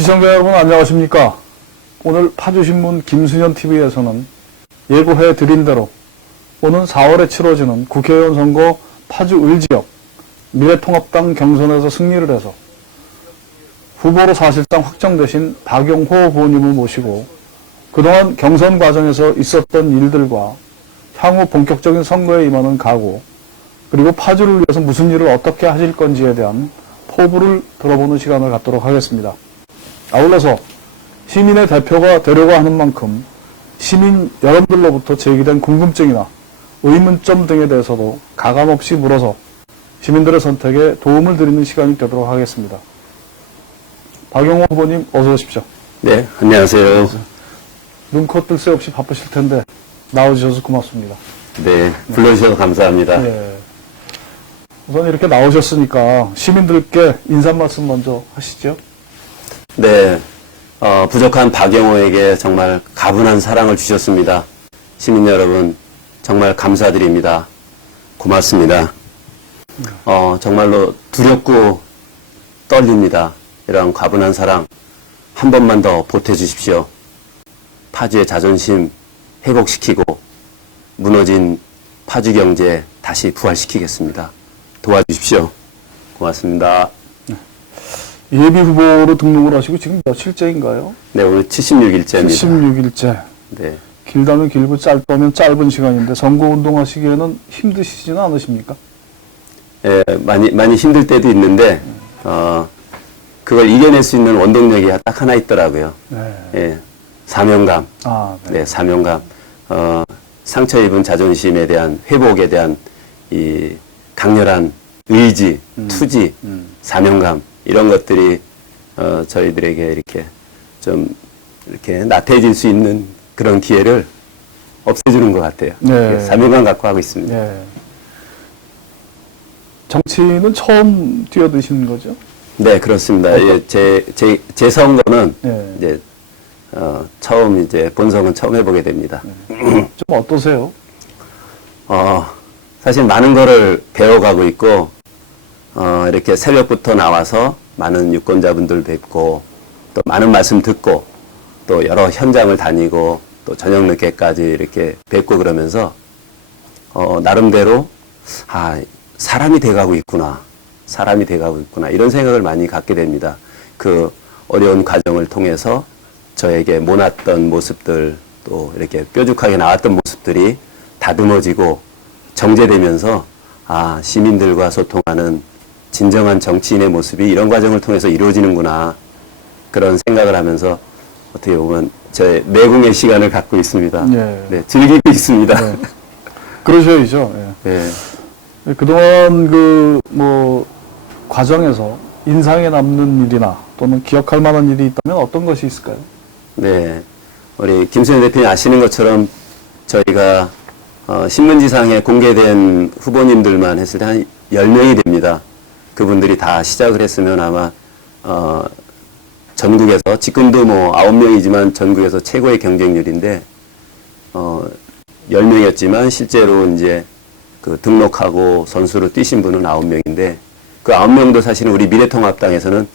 시청자 여러분 안녕하십니까? 오늘 파주신문 김수현TV에서는 예고해 드린 대로 오는 4월에 치러지는 국회의원 선거 파주 을지역 미래통합당 경선에서 승리를 해서 후보로 사실상 확정되신 박용호 후보님을 모시고 그동안 경선 과정에서 있었던 일들과 향후 본격적인 선거에 임하는 각오, 그리고 파주를 위해서 무슨 일을 어떻게 하실 건지에 대한 포부를 들어보는 시간을 갖도록 하겠습니다. 아울러서 시민의 대표가 되려고 하는 만큼 시민 여러분들로부터 제기된 궁금증이나 의문점 등에 대해서도 가감없이 물어서 시민들의 선택에 도움을 드리는 시간이 되도록 하겠습니다. 박용호 후보님 어서 오십시오. 네, 안녕하세요. 눈코 뜰 새 없이 바쁘실 텐데 나와주셔서 고맙습니다. 네, 불러주셔서 감사합니다. 예. 우선 이렇게 나오셨으니까 시민들께 인사 말씀 먼저 하시죠. 네, 부족한 박용호에게 정말 가분한 사랑을 주셨습니다. 시민 여러분, 정말 감사드립니다. 고맙습니다. 정말로 두렵고 떨립니다. 이런 가분한 사랑 한 번만 더 보태주십시오. 파주의 자존심 회복시키고 무너진 파주 경제 다시 부활시키겠습니다. 도와주십시오. 고맙습니다. 예비 후보로 등록을 하시고 지금 며칠째인가요? 네, 오늘 76일째입니다. 76일째. 네. 길다면 길고 짧다면 짧은 시간인데 선거운동 하시기에는 힘드시지는 않으십니까? 예, 많이 힘들 때도 있는데, 그걸 이겨낼 수 있는 원동력이 딱 하나 있더라고요. 네. 예, 사명감. 네. 네, 사명감. 상처 입은 자존심에 대한 회복에 대한 이 강렬한 의지, 투지, 사명감, 이런 것들이, 저희들에게 이렇게 좀, 이렇게 나태해질 수 있는 그런 기회를 없애주는 것 같아요. 네. 사명감 갖고 하고 있습니다. 네. 정치는 처음 뛰어드시는 거죠? 네, 그렇습니다. 예, 제 선거는 네. 이제 처음 이제 본선은 처음 해보게 됩니다. 좀 어떠세요? 사실 많은 거를 배워가고 있고 이렇게 새벽부터 나와서 많은 유권자분들 뵙고 또 많은 말씀 듣고 또 여러 현장을 다니고 또 저녁 늦게까지 이렇게 뵙고 그러면서 나름대로 사람이 돼가고 있구나. 사람이 돼가고 있구나. 이런 생각을 많이 갖게 됩니다. 그 어려운 과정을 통해서 저에게 모났던 모습들, 또 이렇게 뾰족하게 나왔던 모습들이 다듬어지고 정제되면서 시민들과 소통하는 진정한 정치인의 모습이 이런 과정을 통해서 이루어지는구나. 그런 생각을 하면서 어떻게 보면 제 내공의 시간을 갖고 있습니다. 네. 네, 즐기고 있습니다. 네. 그러셔야죠. 예. 네. 그동안 과정에서 인상에 남는 일이나 또는 기억할 만한 일이 있다면 어떤 것이 있을까요? 네. 우리 김수현 대표님 아시는 것처럼 저희가 신문지상에 공개된 후보님들만 했을 때 한 10명이 됩니다. 그분들이 다 시작을 했으면 아마 전국에서 지금도 9명이지만 전국에서 최고의 경쟁률인데 10명이었지만 실제로 이제 그 등록하고 선수로 뛰신 분은 9명인데 그 9명도 사실은 우리 미래통합당에서는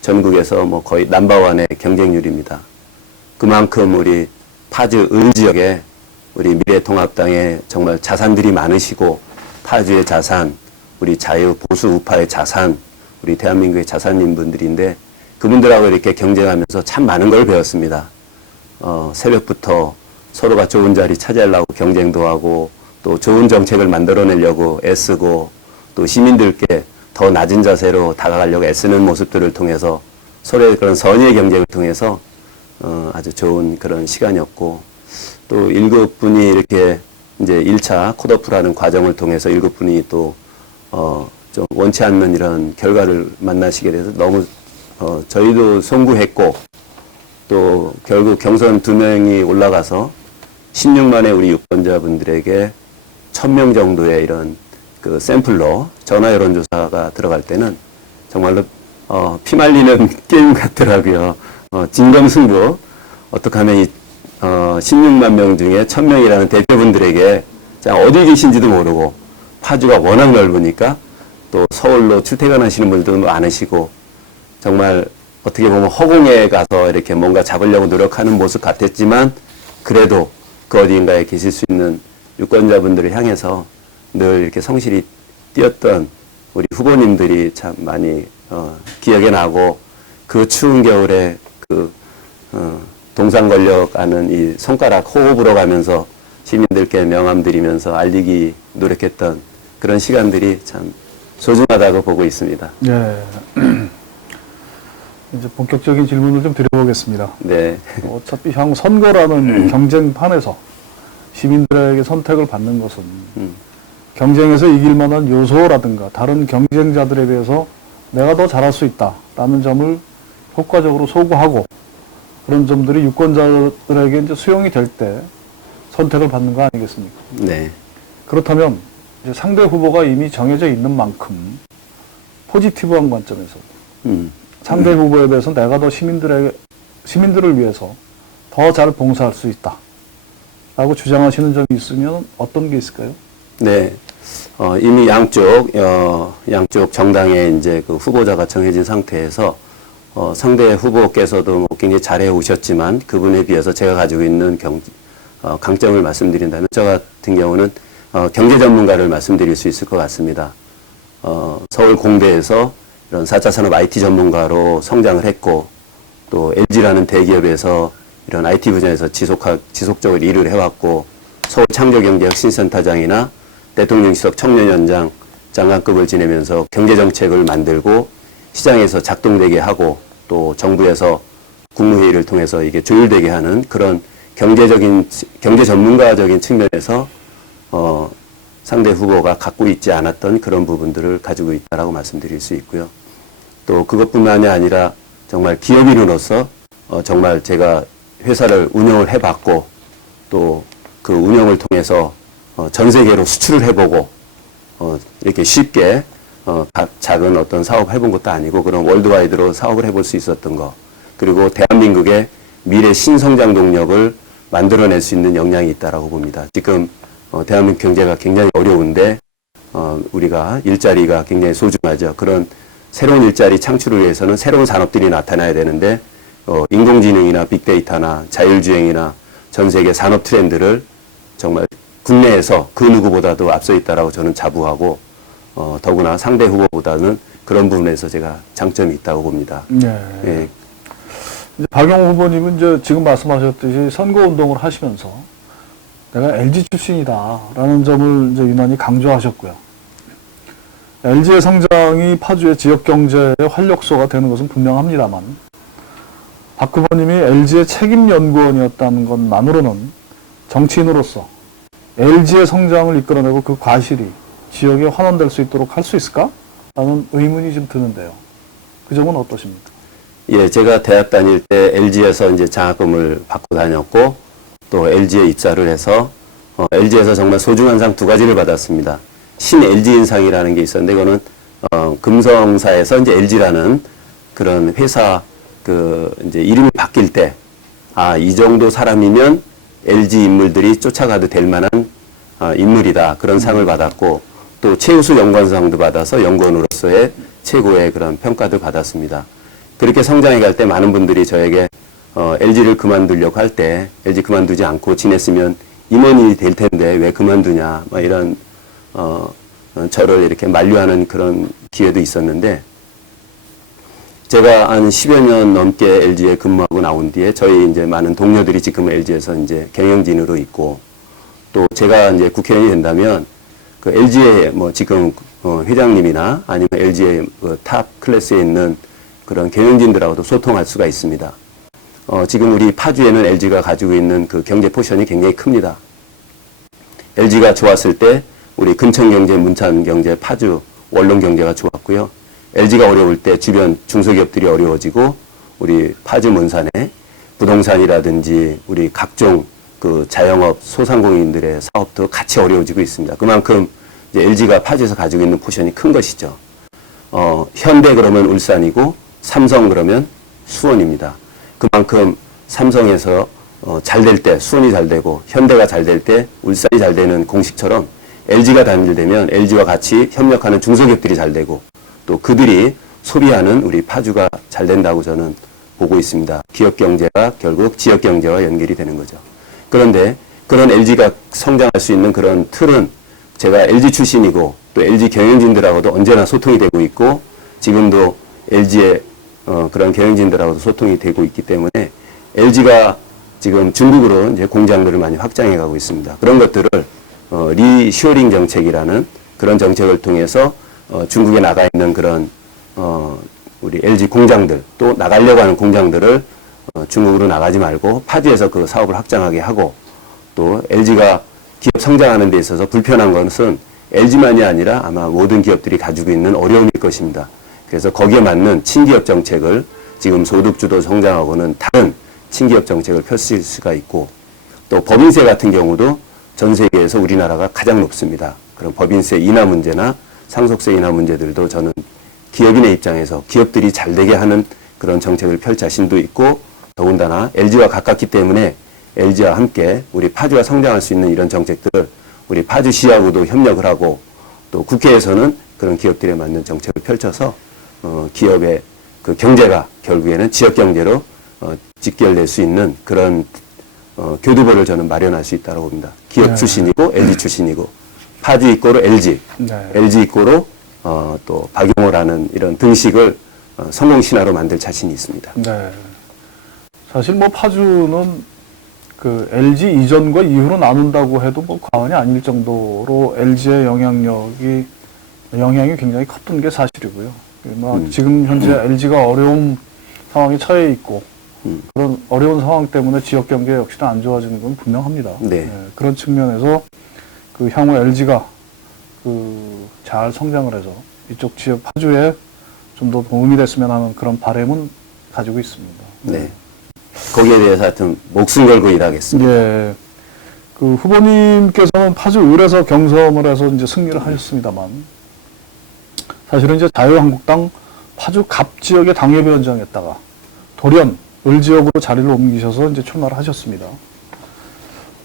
전국에서 거의 넘버원의 경쟁률입니다. 그만큼 우리 파주 을지역에 우리 미래통합당에 정말 자산들이 많으시고 파주의 자산, 우리 자유 보수 우파의 자산, 우리 대한민국의 자산인 분들인데 그분들하고 이렇게 경쟁하면서 참 많은 걸 배웠습니다. 새벽부터 서로가 좋은 자리 차지하려고 경쟁도 하고 또 좋은 정책을 만들어내려고 애쓰고 또 시민들께 더 낮은 자세로 다가가려고 애쓰는 모습들을 통해서 서로의 그런 선의의 경쟁을 통해서 아주 좋은 그런 시간이었고 또 7분이 이렇게 이제 1차 컷오프라는 과정을 통해서 7분이 또 좀 원치 않는 이런 결과를 만나시게 돼서 너무 저희도 송구했고 또 결국 경선 2명이 올라가서 16만의 우리 유권자분들에게 1000명 정도의 이런 그 샘플로 전화 여론조사가 들어갈 때는 정말로 피말리는 게임 같더라고요. 진검승부. 어떻게 하면 이 16만 명 중에 1000명이라는 대표분들에게 어디 계신지도 모르고 파주가 워낙 넓으니까 또 서울로 출퇴근하시는 분들도 많으시고 정말 어떻게 보면 허공에 가서 이렇게 뭔가 잡으려고 노력하는 모습 같았지만 그래도 그 어디인가에 계실 수 있는 유권자분들을 향해서 늘 이렇게 성실히 뛰었던 우리 후보님들이 참 많이 기억에 나고 그 추운 겨울에 그 동상 걸려가는 이 손가락 호흡 불어가면서 시민들께 명함 드리면서 알리기 노력했던 그런 시간들이 참 소중하다고 보고 있습니다. 예. 이제 본격적인 질문을 좀 드려보겠습니다. 네. 어차피 향후 선거라는 경쟁판에서 시민들에게 선택을 받는 것은 경쟁에서 이길 만한 요소라든가 다른 경쟁자들에 비해서 내가 더 잘할 수 있다라는 점을 효과적으로 소구하고 그런 점들이 유권자들에게 이제 수용이 될 때 선택을 받는 거 아니겠습니까? 네. 그렇다면 이제 상대 후보가 이미 정해져 있는 만큼 포지티브한 관점에서 상대 후보에 대해서 내가 더 시민들을 위해서 더 잘 봉사할 수 있다 라고 주장하시는 점이 있으면 어떤 게 있을까요? 네. 이미 양쪽 정당에 이제 그 후보자가 정해진 상태에서 상대 후보께서도 뭐 굉장히 잘해 오셨지만 그분에 비해서 제가 가지고 있는 강점을 말씀드린다면 저 같은 경우는 경제 전문가를 말씀드릴 수 있을 것 같습니다. 서울 공대에서 이런 4차 산업 IT 전문가로 성장을 했고 또 LG라는 대기업에서 이런 IT 분야에서 지속적으로 일을 해왔고 서울 창조경제혁신센터장이나 대통령실속 청년연장 장관급을 지내면서 경제정책을 만들고 시장에서 작동되게 하고 또 정부에서 국무회의를 통해서 이게 조율되게 하는 그런 경제 전문가적인 측면에서 상대 후보가 갖고 있지 않았던 그런 부분들을 가지고 있다라고 말씀드릴 수 있고요. 또 그것뿐만이 아니라 정말 기업인으로서 정말 제가 회사를 운영을 해봤고 또 그 운영을 통해서 전 세계로 수출을 해보고 이렇게 쉽게 작은 어떤 사업 해본 것도 아니고 그런 월드와이드로 사업을 해볼 수 있었던 거 그리고 대한민국의 미래 신성장 동력을 만들어낼 수 있는 역량이 있다라고 봅니다. 지금 대한민국 경제가 굉장히 어려운데 우리가 일자리가 굉장히 소중하죠. 그런 새로운 일자리 창출을 위해서는 새로운 산업들이 나타나야 되는데 인공지능이나 빅데이터나 자율주행이나 전 세계 산업 트렌드를 정말 국내에서 그 누구보다도 앞서 있다라고 저는 자부하고 더구나 상대 후보보다는 그런 부분에서 제가 장점이 있다고 봅니다. 네. 예. 이제 박영호 후보님은 이제 지금 말씀하셨듯이 선거운동을 하시면서 내가 LG 출신이다라는 점을 이제 유난히 강조하셨고요. LG의 성장이 파주의 지역 경제의 활력소가 되는 것은 분명합니다만 박 후보님이 LG의 책임연구원이었다는 것만으로는 정치인으로서 LG의 성장을 이끌어내고 그 과실이 지역에 환원될 수 있도록 할 수 있을까? 라는 의문이 좀 드는데요. 그 점은 어떠십니까? 예, 제가 대학 다닐 때 LG에서 이제 장학금을 받고 다녔고 또 LG에 입사를 해서 LG에서 정말 소중한 상 두 가지를 받았습니다. 신 LG인상이라는 게 있었는데 이거는 금성사에서 이제 LG라는 그런 회사 이제 이름이 바뀔 때 이 정도 사람이면 LG 인물들이 쫓아가도 될 만한 인물이다. 그런 상을 받았고 또 최우수 연구원상도 받아서 연구원으로서의 최고의 그런 평가도 받았습니다. 그렇게 성장해 갈 때 많은 분들이 저에게 LG를 그만두려고 할 때 LG 그만두지 않고 지냈으면 임원이 될 텐데 왜 그만두냐 막 이런 저를 이렇게 만류하는 그런 기회도 있었는데 제가 한 10여 년 넘게 LG에 근무하고 나온 뒤에 저희 이제 많은 동료들이 지금 LG에서 이제 경영진으로 있고 또 제가 이제 국회의원이 된다면 그 LG의 뭐 지금 회장님이나 아니면 LG의 탑 클래스에 있는 그런 경영진들하고도 소통할 수가 있습니다. 지금 우리 파주에는 LG가 가지고 있는 그 경제 포션이 굉장히 큽니다. LG가 좋았을 때 우리 금천경제, 문천경제, 파주, 원룸경제가 좋았고요. LG가 어려울 때 주변 중소기업들이 어려워지고 우리 파주 문산에 부동산이라든지 우리 각종 그 자영업 소상공인들의 사업도 같이 어려워지고 있습니다. 그만큼 이제 LG가 파주에서 가지고 있는 포션이 큰 것이죠. 현대 그러면 울산이고 삼성 그러면 수원입니다. 그만큼 삼성에서 잘 될 때 수원이 잘 되고 현대가 잘 될 때 울산이 잘 되는 공식처럼 LG가 단일되면 LG와 같이 협력하는 중소기업들이 잘 되고 또 그들이 소비하는 우리 파주가 잘 된다고 저는 보고 있습니다. 기업 경제가 결국 지역 경제와 연결이 되는 거죠. 그런데 그런 LG가 성장할 수 있는 그런 틀은 제가 LG 출신이고 또 LG 경영진들하고도 언제나 소통이 되고 있고 지금도 LG의 그런 경영진들하고도 소통이 되고 있기 때문에 LG가 지금 중국으로 이제 공장들을 많이 확장해 가고 있습니다. 그런 것들을 리쇼링 정책이라는 그런 정책을 통해서 중국에 나가 있는 그런 우리 LG 공장들 또 나가려고 하는 공장들을 중국으로 나가지 말고 파주에서 그 사업을 확장하게 하고 또 LG가 기업 성장하는 데 있어서 불편한 것은 LG만이 아니라 아마 모든 기업들이 가지고 있는 어려움일 것입니다. 그래서 거기에 맞는 친기업 정책을 지금 소득주도 성장하고는 다른 친기업 정책을 펼칠 수가 있고 또 법인세 같은 경우도 전 세계에서 우리나라가 가장 높습니다. 그런 법인세 인하 문제나 상속세 인하 문제들도 저는 기업인의 입장에서 기업들이 잘 되게 하는 그런 정책을 펼 자신도 있고 더군다나 LG와 가깝기 때문에 LG와 함께 우리 파주가 성장할 수 있는 이런 정책들을 우리 파주시하고도 협력을 하고 또 국회에서는 그런 기업들에 맞는 정책을 펼쳐서 기업의 그 경제가 결국에는 지역 경제로 직결될 수 있는 그런 교두보를 저는 마련할 수 있다고 봅니다. 기업 네. 출신이고 LG 출신이고 파주 이꼬로 LG, 네. LG 이꼬로 또 박용호라는 이런 등식을 성공 신화로 만들 자신이 있습니다. 네. 사실 뭐 파주는 그 LG 이전과 이후로 나눈다고 해도 뭐 과언이 아닐 정도로 LG의 영향이 굉장히 컸던 게 사실이고요. 지금 현재 LG가 어려운 상황에 처해 있고 그런 어려운 상황 때문에 지역 경제 역시도 안 좋아지는 건 분명합니다. 네. 그런 측면에서 그 향후 LG가 그 잘 성장을 해서 이쪽 지역 파주에 좀 더 도움이 됐으면 하는 그런 바람은 가지고 있습니다. 네. 거기에 대해서 하여튼 목숨 걸고 일하겠습니다. 예. 그 후보님께서는 파주 을에서 경선을 해서 이제 승리를 하셨습니다만 사실은 이제 자유한국당 파주 갑 지역의 당협위원장했다가 돌연 을 지역으로 자리를 옮기셔서 이제 출마를 하셨습니다.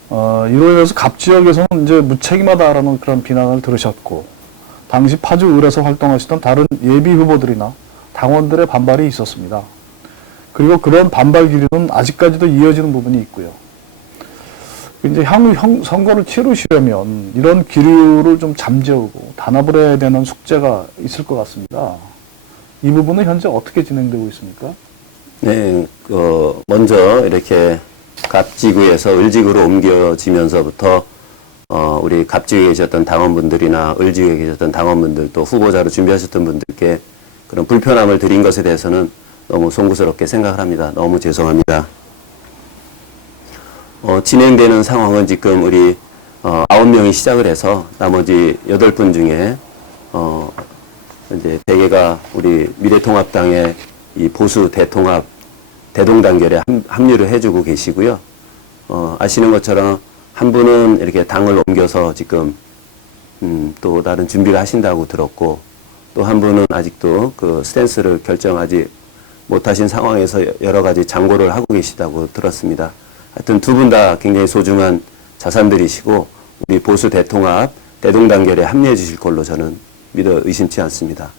이로 인해서 갑 지역에서는 이제 무책임하다라는 그런 비난을 들으셨고, 당시 파주 을에서 활동하시던 다른 예비 후보들이나 당원들의 반발이 있었습니다. 그리고 그런 반발 기류는 아직까지도 이어지는 부분이 있고요. 이제 향후 선거를 치르시려면 이런 기류를 좀 잠재우고 단합을 해야 되는 숙제가 있을 것 같습니다. 이 부분은 현재 어떻게 진행되고 있습니까? 네, 먼저 이렇게 갑지구에서 을지구로 옮겨지면서부터 우리 갑지구에 계셨던 당원분들이나 을지구에 계셨던 당원분들 또 후보자로 준비하셨던 분들께 그런 불편함을 드린 것에 대해서는 너무 송구스럽게 생각을 합니다. 너무 죄송합니다. 진행되는 상황은 지금 우리 9명이 시작을 해서 나머지 8분 중에 이제 대개가 우리 미래통합당의 이 보수 대통합 대동단결에 합류를 해주고 계시고요. 아시는 것처럼 한 분은 이렇게 당을 옮겨서 지금 또 다른 준비를 하신다고 들었고 또 한 분은 아직도 그 스탠스를 결정하지 못하신 상황에서 여러 가지 장고를 하고 계시다고 들었습니다. 하여튼 두 분 다 굉장히 소중한 자산들이시고 우리 보수 대통합 대동단결에 합류해 주실 걸로 저는 믿어 의심치 않습니다.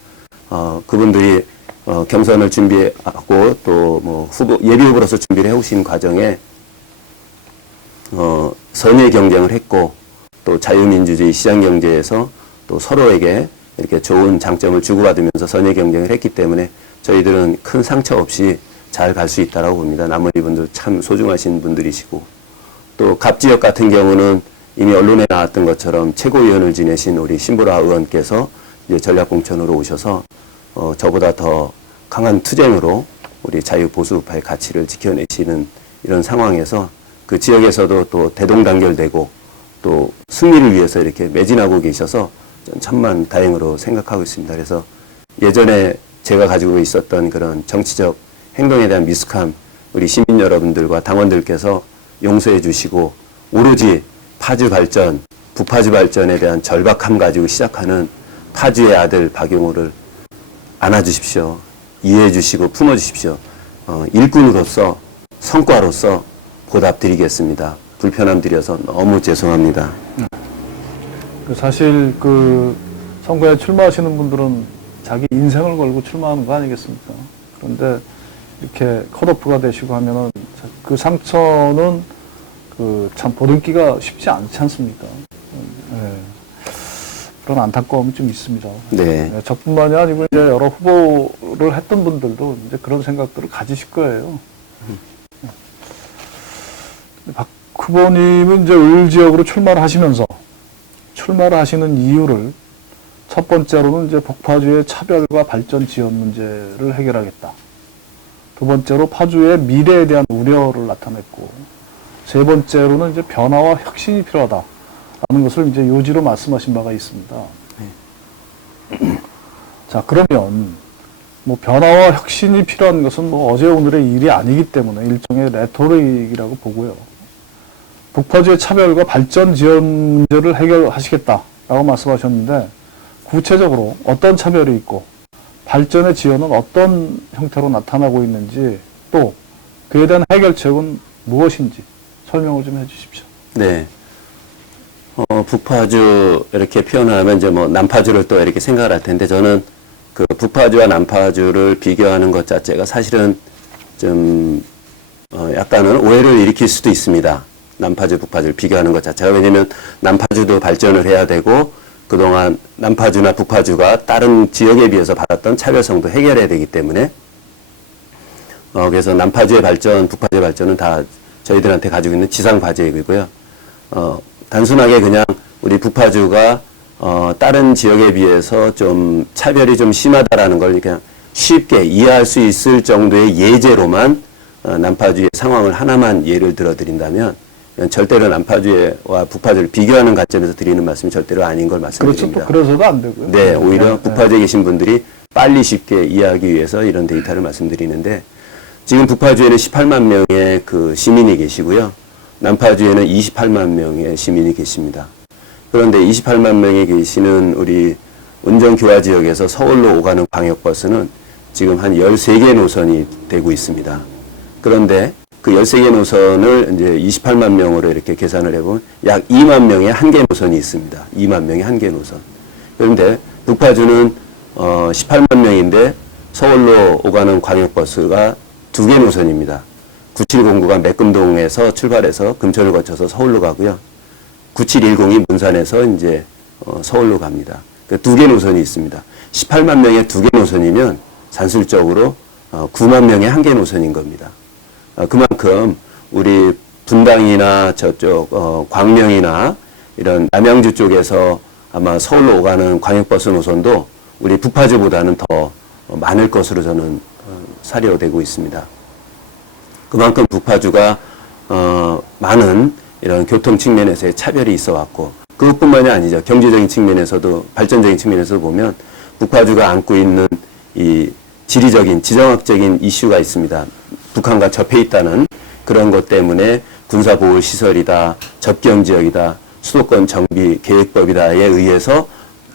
그분들이 경선을 준비하고 또 뭐 예비 후보로서 준비를 해오신 과정에 선의 경쟁을 했고 또 자유민주주의 시장경제에서 또 서로에게 이렇게 좋은 장점을 주고받으면서 선의 경쟁을 했기 때문에 저희들은 큰 상처 없이 잘 갈 수 있다고 봅니다. 나머지 분들 참 소중하신 분들이시고 또 갑지역 같은 경우는 이미 언론에 나왔던 것처럼 최고위원을 지내신 우리 신보라 의원께서 이제 전략공천으로 오셔서 저보다 더 강한 투쟁으로 우리 자유보수파의 가치를 지켜내시는 이런 상황에서 그 지역에서도 또 대동단결되고 또 승리를 위해서 이렇게 매진하고 계셔서 천만 다행으로 생각하고 있습니다. 그래서 예전에 제가 가지고 있었던 그런 정치적 행동에 대한 미숙함 우리 시민 여러분들과 당원들께서 용서해 주시고 오로지 파주 발전, 북파주 발전에 대한 절박함 가지고 시작하는 파주의 아들 박용호를 안아주십시오. 이해해 주시고 품어주십시오. 일꾼으로서 성과로서 보답드리겠습니다. 불편함 드려서 너무 죄송합니다. 사실 그 선거에 출마하시는 분들은 자기 인생을 걸고 출마하는 거 아니겠습니까? 그런데 이렇게 컷오프가 되시고 하면은 그 상처는 그 참 보듬기가 쉽지 않지 않습니까? 예. 그런 안타까움이 좀 있습니다. 네. 예, 저뿐만이 아니고 이제 여러 후보를 했던 분들도 이제 그런 생각들을 가지실 거예요. 박 후보님은 이제 을 지역으로 출마를 하시면서 출마를 하시는 이유를 첫 번째로는 이제 북파주의 차별과 발전 지원 문제를 해결하겠다. 두 번째로 파주의 미래에 대한 우려를 나타냈고, 세 번째로는 이제 변화와 혁신이 필요하다라는 것을 이제 요지로 말씀하신 바가 있습니다. 자, 그러면 뭐 변화와 혁신이 필요한 것은 뭐 어제 오늘의 일이 아니기 때문에 일종의 레토릭이라고 보고요. 북파주의 차별과 발전 지원 문제를 해결하시겠다라고 말씀하셨는데, 구체적으로 어떤 차별이 있고 발전의 지원은 어떤 형태로 나타나고 있는지, 또 그에 대한 해결책은 무엇인지 설명을 좀 해주십시오. 네. 북파주 이렇게 표현하면 이제 뭐 남파주를 또 이렇게 생각을 할 텐데, 저는 그 북파주와 남파주를 비교하는 것 자체가 사실은 좀 약간은 오해를 일으킬 수도 있습니다. 남파주, 북파주를 비교하는 것 자체가. 왜냐면 남파주도 발전을 해야 되고, 그동안 남파주나 북파주가 다른 지역에 비해서 받았던 차별성도 해결해야 되기 때문에, 그래서 남파주의 발전, 북파주의 발전은 다 저희들한테 가지고 있는 지상 과제이고요. 단순하게 그냥 우리 북파주가 다른 지역에 비해서 좀 차별이 좀 심하다라는 걸 그냥 쉽게 이해할 수 있을 정도의 예제로만 남파주의 상황을 하나만 예를 들어드린다면, 절대로 남파주와 북파주를 비교하는 관점에서 드리는 말씀이 절대로 아닌 걸 말씀드립니다. 그렇죠. 또 그래서도 안 되고요. 네, 오히려 북파주에 계신 분들이 빨리 쉽게 이해하기 위해서 이런 데이터를 말씀드리는데, 지금 북파주에는 18만 명의 그 시민이 계시고요. 남파주에는 28만 명의 시민이 계십니다. 그런데 28만 명이 계시는 우리 운정교화 지역에서 서울로 오가는 광역버스는 지금 한 13개 노선이 되고 있습니다. 그런데 그 13개 노선을 이제 28만 명으로 이렇게 계산을 해보면 약 2만 명의 한 개 노선이 있습니다. 2만 명의 한 개 노선. 그런데 북파주는 18만 명인데 서울로 오가는 광역버스가 2개 노선입니다. 9709가 매금동에서 출발해서 금천을 거쳐서 서울로 가고요. 9710이 문산에서 이제 서울로 갑니다. 그러니까 2개 노선이 있습니다. 18만 명의 2개 노선이면 산술적으로 9만 명의 한 개 노선인 겁니다. 그만큼 우리 분당이나 저쪽 광명이나 이런 남양주 쪽에서 아마 서울로 오가는 광역버스 노선도 우리 북파주보다는 더 많을 것으로 저는 사료되고 있습니다. 그만큼 북파주가 많은 이런 교통 측면에서의 차별이 있어 왔고, 그것뿐만이 아니죠. 경제적인 측면에서도, 발전적인 측면에서도 보면 북파주가 안고 있는 이 지리적인, 지정학적인 이슈가 있습니다. 북한과 접해 있다는 그런 것 때문에 군사보호시설이다, 접경지역이다, 수도권 정비 계획법이다에 의해서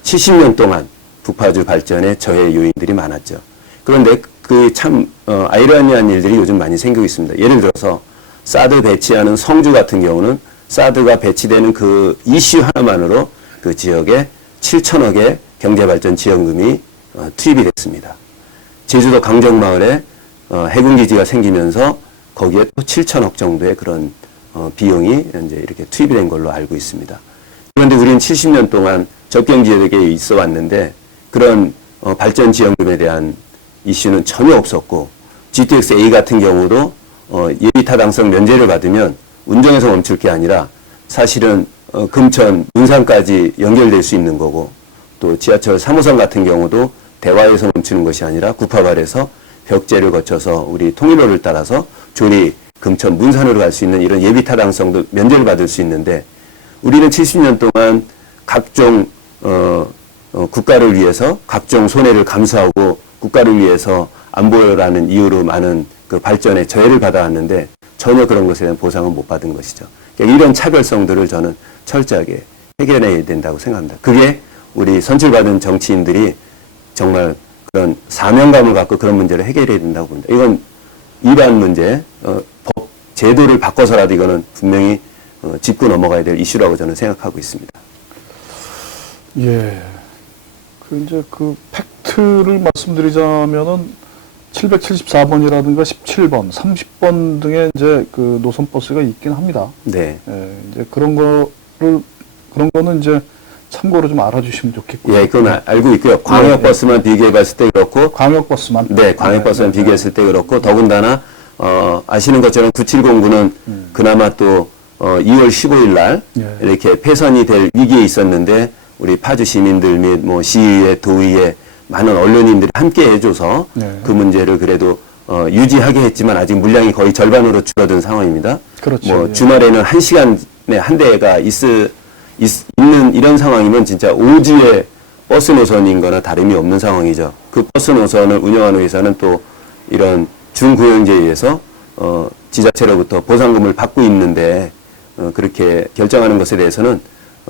70년 동안 북파주 발전에 저해 요인들이 많았죠. 그런데 그 참 아이러니한 일들이 요즘 많이 생기고 있습니다. 예를 들어서 사드 배치하는 성주 같은 경우는 사드가 배치되는 그 이슈 하나만으로 그 지역에 7천억의 경제발전 지원금이 투입이 됐습니다. 제주도 강정마을에 해군기지가 생기면서 거기에 또 7천억 정도의 그런 비용이 이제 이렇게 투입이 된 걸로 알고 있습니다. 그런데 우리는 70년 동안 접경지역에 있어 왔는데 그런 발전 지원금에 대한 이슈는 전혀 없었고, GTX-A 같은 경우도 예비타당성 면제를 받으면 운정에서 멈출 게 아니라 사실은 금천, 문산까지 연결될 수 있는 거고, 또 지하철 3호선 같은 경우도 대화에서 멈추는 것이 아니라 구파발에서 벽제를 거쳐서 우리 통일로를 따라서 조리, 금천, 문산으로 갈 수 있는 이런 예비타당성도 면제를 받을 수 있는데, 우리는 70년 동안 각종 국가를 위해서 각종 손해를 감수하고 국가를 위해서 안보라는 이유로 많은 그 발전에 저해를 받아왔는데 전혀 그런 것에 대한 보상은 못 받은 것이죠. 그러니까 이런 차별성들을 저는 철저하게 해결해야 된다고 생각합니다. 그게 우리 선출받은 정치인들이 정말 그런 사명감을 갖고 그런 문제를 해결해야 된다고 봅니다. 이건 일반 문제, 법 제도를 바꿔서라도 이거는 분명히 짚고 넘어가야 될 이슈라고 저는 생각하고 있습니다. 예. 그 이제 그 팩트 루트를 말씀드리자면은 774번이라든가 17번, 30번 등의 이제 그 노선 버스가 있긴 합니다. 네. 예, 이제 그런 거는 이제 참고로 좀 알아주시면 좋겠고요. 예, 그건 알고 있고요. 광역버스만 비교해봤을 때 그렇고, 광역버스만. 네, 광역버스만 비교했을 때 그렇고, 더군다나, 아시는 것처럼 9709는 그나마 또, 2월 15일 날, 예. 이렇게 폐선이 될 위기에 있었는데, 우리 파주 시민들 및 뭐 시의회, 도의회, 많은 언론인들이 함께 해줘서 네. 그 문제를 그래도, 유지하게 했지만 아직 물량이 거의 절반으로 줄어든 상황입니다. 그렇죠. 뭐, 예. 주말에는 1시간에 한 대가 있는 이런 상황이면 진짜 오지의 버스 노선인 거나 다름이 없는 상황이죠. 그 버스 노선을 운영하는 회사는 또 이런 준고용제에 의해서 지자체로부터 보상금을 받고 있는데 그렇게 결정하는 것에 대해서는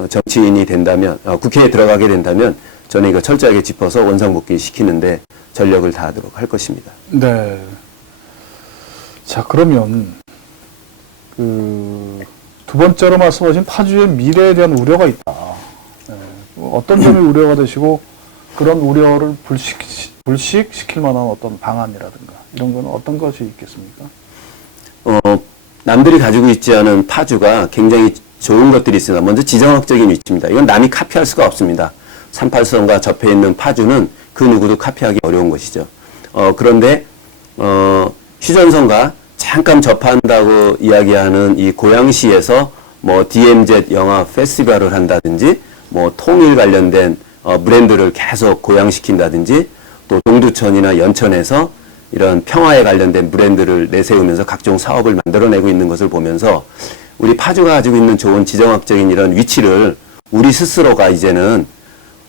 정치인이 된다면 국회에 들어가게 된다면 저는 이거 철저하게 짚어서 원상복귀 시키는데 전력을 다하도록 할 것입니다. 네. 자, 그러면 두 번째로 말씀하신 파주의 미래에 대한 우려가 있다. 네. 어떤 점이 우려가 되시고 그런 우려를 불식시킬 만한 어떤 방안이라든가 이런 거는 어떤 것이 있겠습니까? 남들이 가지고 있지 않은 파주가 굉장히 좋은 것들이 있습니다. 먼저 지정학적인 위치입니다. 이건 남이 카피할 수가 없습니다. 38선과 접해 있는 파주는 그 누구도 카피하기 어려운 것이죠. 그런데 휴전선과 잠깐 접한다고 이야기하는 이 고양시에서 뭐 DMZ 영화 페스티벌을 한다든지 뭐 통일 관련된 브랜드를 계속 고양시킨다든지 또 동두천이나 연천에서 이런 평화에 관련된 브랜드를 내세우면서 각종 사업을 만들어내고 있는 것을 보면서 우리 파주가 가지고 있는 좋은 지정학적인 이런 위치를 우리 스스로가 이제는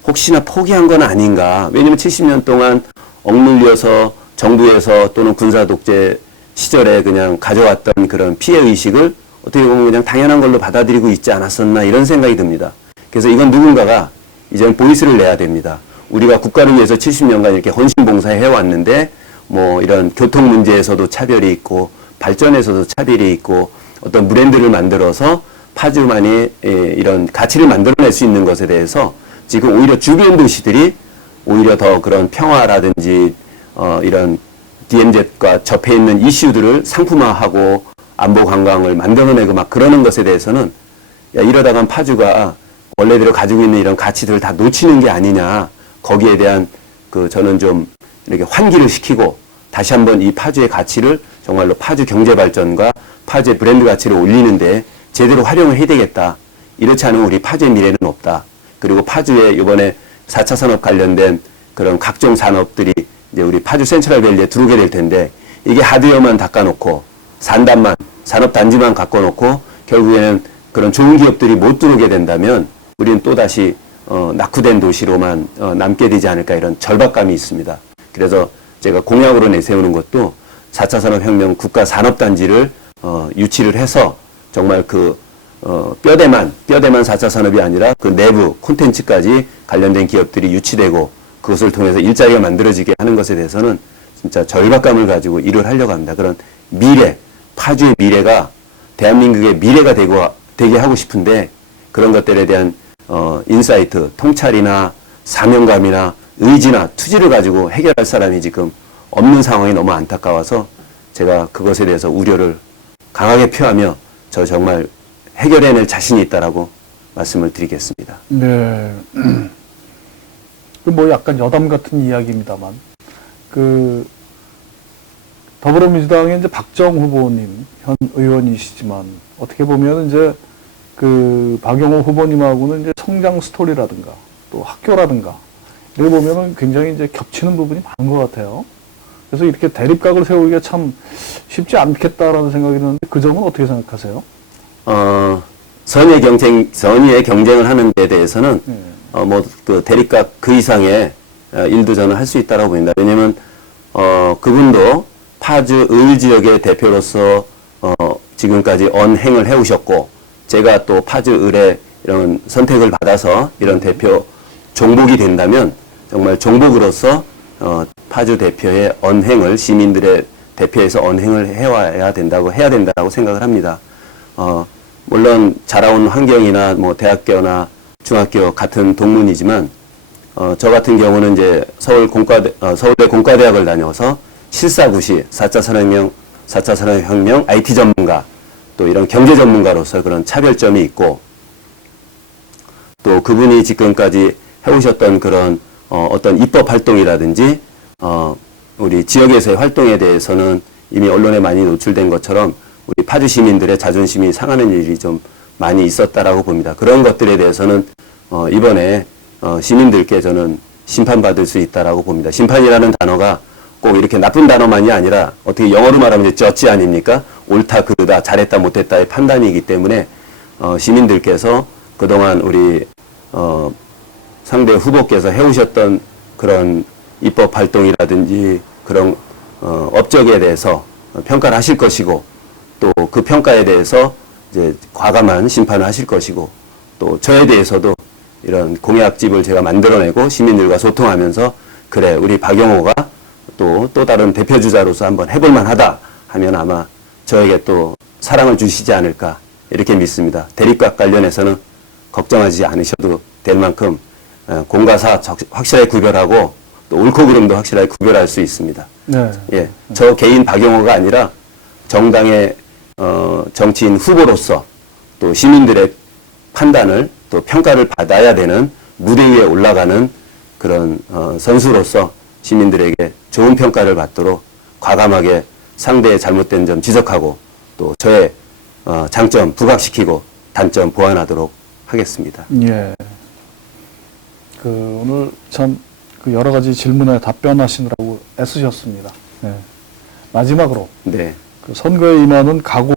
혹시나 포기한 건 아닌가. 왜냐면 70년 동안 억눌려서 정부에서 또는 군사 독재 시절에 그냥 가져왔던 그런 피해의식을 어떻게 보면 그냥 당연한 걸로 받아들이고 있지 않았었나 이런 생각이 듭니다. 그래서 이건 누군가가 이제는 보이스를 내야 됩니다. 우리가 국가를 위해서 70년간 이렇게 헌신봉사해 왔는데 뭐 이런 교통 문제에서도 차별이 있고 발전에서도 차별이 있고 어떤 브랜드를 만들어서 파주만이 이런 가치를 만들어낼 수 있는 것에 대해서 지금 오히려 주변 도시들이 오히려 더 그런 평화라든지 이런 DMZ과 접해 있는 이슈들을 상품화하고 안보 관광을 만들어내고 막 그러는 것에 대해서는 야, 이러다간 파주가 원래대로 가지고 있는 이런 가치들을 다 놓치는 게 아니냐. 거기에 대한 저는 좀 이렇게 환기를 시키고 다시 한번 이 파주의 가치를 정말로 파주 경제 발전과 파주의 브랜드 가치를 올리는데 제대로 활용을 해야 되겠다. 이렇지 않으면 우리 파주의 미래는 없다. 그리고 파주에 이번에 4차 산업 관련된 그런 각종 산업들이 이제 우리 파주 센트럴밸리에 들어오게 될 텐데 이게 하드웨어만 닦아놓고 산업단지만 갖고 놓고 결국에는 그런 좋은 기업들이 못 들어오게 된다면 우리는 또다시 낙후된 도시로만 남게 되지 않을까 이런 절박감이 있습니다. 그래서 제가 공약으로 내세우는 것도 4차 산업혁명 국가산업단지를 유치를 해서 정말 뼈대만 4차 산업이 아니라 그 내부 콘텐츠까지 관련된 기업들이 유치되고 그것을 통해서 일자리가 만들어지게 하는 것에 대해서는 진짜 절박감을 가지고 일을 하려고 합니다. 그런 미래, 파주의 미래가 대한민국의 미래가 되게 하고 싶은데 그런 것들에 대한 인사이트, 통찰이나 사명감이나 의지나 투지를 가지고 해결할 사람이 지금 없는 상황이 너무 안타까워서 제가 그것에 대해서 우려를 강하게 표하며 저 정말 해결해낼 자신이 있다라고 말씀을 드리겠습니다. 네. 뭐 약간 여담 같은 이야기입니다만, 더불어민주당의 이제 박정 후보님, 현 의원이시지만, 어떻게 보면 이제 박용호 후보님하고는 이제 성장 스토리라든가, 또 학교라든가, 이렇게 보면은 굉장히 이제 겹치는 부분이 많은 것 같아요. 그래서 이렇게 대립각을 세우기가 참 쉽지 않겠다라는 생각이 드는데, 그 점은 어떻게 생각하세요? 선의의 경쟁을 하는 데 대해서는, 대립각 그 이상의 일도 저는 할 수 있다고 봅니다. 왜냐면, 그분도 파주 을 지역의 대표로서, 지금까지 언행을 해오셨고, 제가 또 파주 을의 이런 선택을 받아서 이런 대표 종복이 된다면, 정말 종복으로서, 파주 대표의 언행을 시민들의 대표에서 언행을 해야 된다고 생각을 합니다. 물론 자라온 환경이나 뭐 대학교나 중학교 같은 동문이지만 저 같은 경우는 이제 서울대 공과대학을 다녀서 실사구시 4차 산업혁명 IT 전문가 또 이런 경제 전문가로서 그런 차별점이 있고 또 그분이 지금까지 해오셨던 그런 어떤 입법 활동이라든지 우리 지역에서의 활동에 대해서는 이미 언론에 많이 노출된 것처럼 우리 파주 시민들의 자존심이 상하는 일이 좀 많이 있었다라고 봅니다. 그런 것들에 대해서는 이번에 시민들께 저는 심판받을 수 있다라고 봅니다. 심판이라는 단어가 꼭 이렇게 나쁜 단어만이 아니라 어떻게 영어로 말하면 이제 저지 아닙니까? 옳다, 그르다, 잘했다, 못했다의 판단이기 때문에 시민들께서 그동안 우리 상대 후보께서 해오셨던 그런 입법 활동이라든지 그런 업적에 대해서 평가를 하실 것이고 또 그 평가에 대해서 이제 과감한 심판을 하실 것이고 또 저에 대해서도 이런 공약집을 제가 만들어내고 시민들과 소통하면서 그래 우리 박영호가 또 다른 대표주자로서 한번 해볼만 하다 하면 아마 저에게 또 사랑을 주시지 않을까 이렇게 믿습니다. 대립각 관련해서는 걱정하지 않으셔도 될 만큼 공과 사 확실하게 구별하고 또 옳고 그름도 확실하게 구별할 수 있습니다. 네. 예, 저 개인 박영호가 아니라 정당의 정치인 후보로서 또 시민들의 판단을 또 평가를 받아야 되는 무대 위에 올라가는 그런 선수로서 시민들에게 좋은 평가를 받도록 과감하게 상대의 잘못된 점 지적하고 또 저의 장점 부각시키고 단점 보완하도록 하겠습니다. 예. 오늘 참 그 여러 가지 질문에 답변하시느라고 애쓰셨습니다. 네. 마지막으로 네. 그 선거에 임하는 각오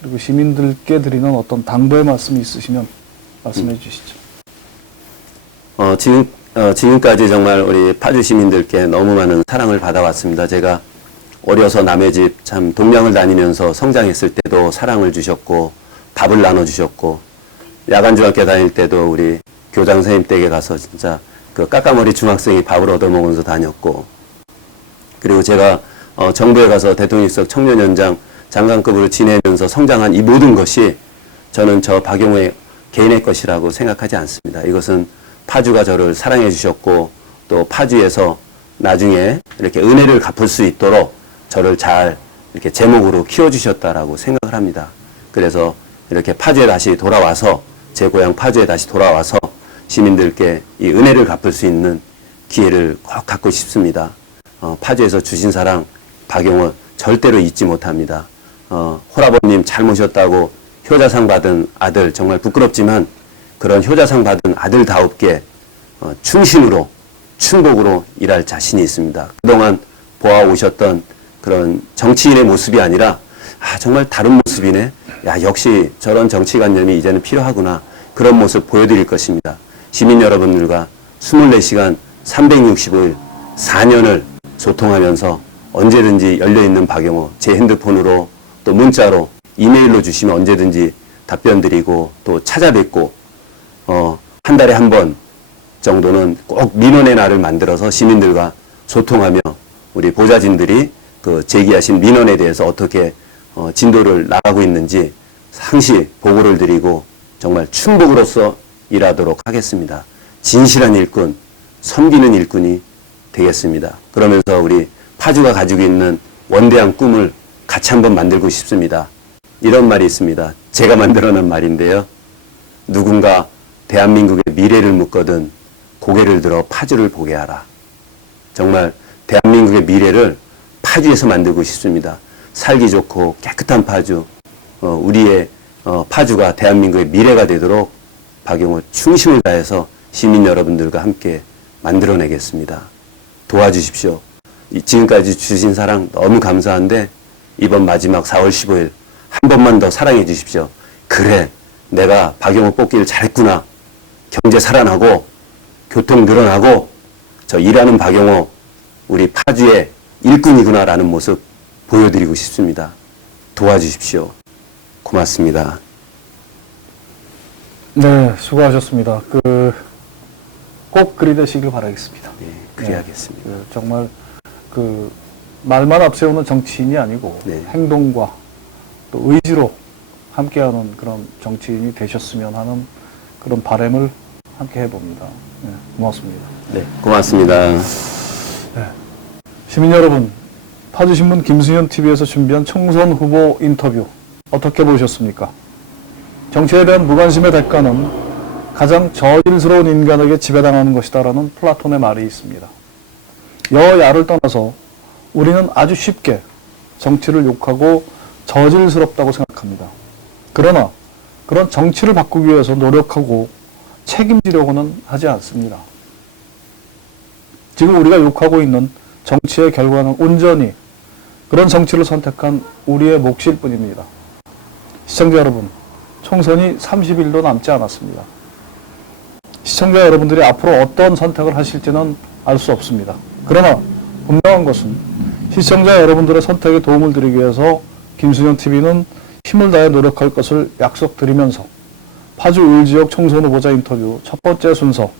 그리고 시민들께 드리는 어떤 당부의 말씀이 있으시면 말씀해 주시죠. 지금까지 정말 우리 파주 시민들께 너무 많은 사랑을 받아왔습니다. 제가 어려서 남의 집 참 동량을 다니면서 성장했을 때도 사랑을 주셨고 밥을 나눠주셨고 야간 중학교 다닐 때도 우리 교장 선생님 댁에 가서 진짜 그 까까머리 중학생이 밥을 얻어먹으면서 다녔고 그리고 제가 정부에 가서 대통령직 청년연장 장관급으로 지내면서 성장한 이 모든 것이 저는 저 박영호의 개인의 것이라고 생각하지 않습니다. 이것은 파주가 저를 사랑해 주셨고 또 파주에서 나중에 이렇게 은혜를 갚을 수 있도록 저를 잘 이렇게 제목으로 키워주셨다라고 생각을 합니다. 그래서 이렇게 파주에 다시 돌아와서 제 고향 파주에 다시 돌아와서 시민들께 이 은혜를 갚을 수 있는 기회를 꼭 갖고 싶습니다. 파주에서 주신 사랑 박영호 절대로 잊지 못합니다. 호라버님 잘 모셨다고 효자상 받은 아들 정말 부끄럽지만 그런 효자상 받은 아들다웁게 충신으로 충복으로 일할 자신이 있습니다. 그동안 보아오셨던 그런 정치인의 모습이 아니라 정말 다른 모습이네. 역시 저런 정치관념이 이제는 필요하구나. 그런 모습 보여드릴 것입니다. 시민 여러분들과 24시간 365일 4년을 소통하면서 언제든지 열려있는 박영호 제 핸드폰으로 또 문자로 이메일로 주시면 언제든지 답변 드리고 또 찾아뵙고 한 달에 한 번 정도는 꼭 민원의 날을 만들어서 시민들과 소통하며 우리 보좌진들이 그 제기하신 민원에 대해서 어떻게 진도를 나가고 있는지 상시 보고를 드리고 정말 충복으로서 일하도록 하겠습니다. 진실한 일꾼, 섬기는 일꾼이 되겠습니다. 그러면서 우리 파주가 가지고 있는 원대한 꿈을 같이 한번 만들고 싶습니다. 이런 말이 있습니다. 제가 만들어낸 말인데요. 누군가 대한민국의 미래를 묻거든 고개를 들어 파주를 보게 하라. 정말 대한민국의 미래를 파주에서 만들고 싶습니다. 살기 좋고 깨끗한 파주, 우리의 파주가 대한민국의 미래가 되도록 박영호 충심을 다해서 시민 여러분들과 함께 만들어내겠습니다. 도와주십시오. 지금까지 주신 사랑 너무 감사한데 이번 마지막 4월 15일 한 번만 더 사랑해 주십시오. 그래, 내가 박영호 뽑기를 잘했구나. 경제 살아나고 교통 늘어나고 저 일하는 박영호 우리 파주의 일꾼이구나라는 모습 보여드리고 싶습니다. 도와주십시오. 고맙습니다. 네, 수고하셨습니다. 꼭 그리 되시길 바라겠습니다. 네, 그래야겠습니다. 정말 말만 앞세우는 정치인이 아니고 네. 행동과 또 의지로 함께하는 그런 정치인이 되셨으면 하는 그런 바람을 함께 해봅니다. 네, 고맙습니다. 네, 고맙습니다. 시민 여러분, 파주신문 김수현 TV에서 준비한 총선 후보 인터뷰 어떻게 보셨습니까? 정치에 대한 무관심의 대가는 가장 저질스러운 인간에게 지배당하는 것이다라는 플라톤의 말이 있습니다. 여야를 떠나서 우리는 아주 쉽게 정치를 욕하고 저질스럽다고 생각합니다. 그러나 그런 정치를 바꾸기 위해서 노력하고 책임지려고는 하지 않습니다. 지금 우리가 욕하고 있는 정치의 결과는 온전히 그런 정치를 선택한 우리의 몫일 뿐입니다. 시청자 여러분, 총선이 30일도 남지 않았습니다. 시청자 여러분들이 앞으로 어떤 선택을 하실지는 알 수 없습니다. 그러나 분명한 것은 시청자 여러분들의 선택에 도움을 드리기 위해서 김수현 TV는 힘을 다해 노력할 것을 약속드리면서 파주 을지역 총선 후보자 인터뷰 첫 번째 순서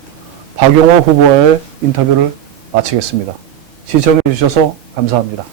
박용호 후보와의 인터뷰를 마치겠습니다. 시청해 주셔서 감사합니다.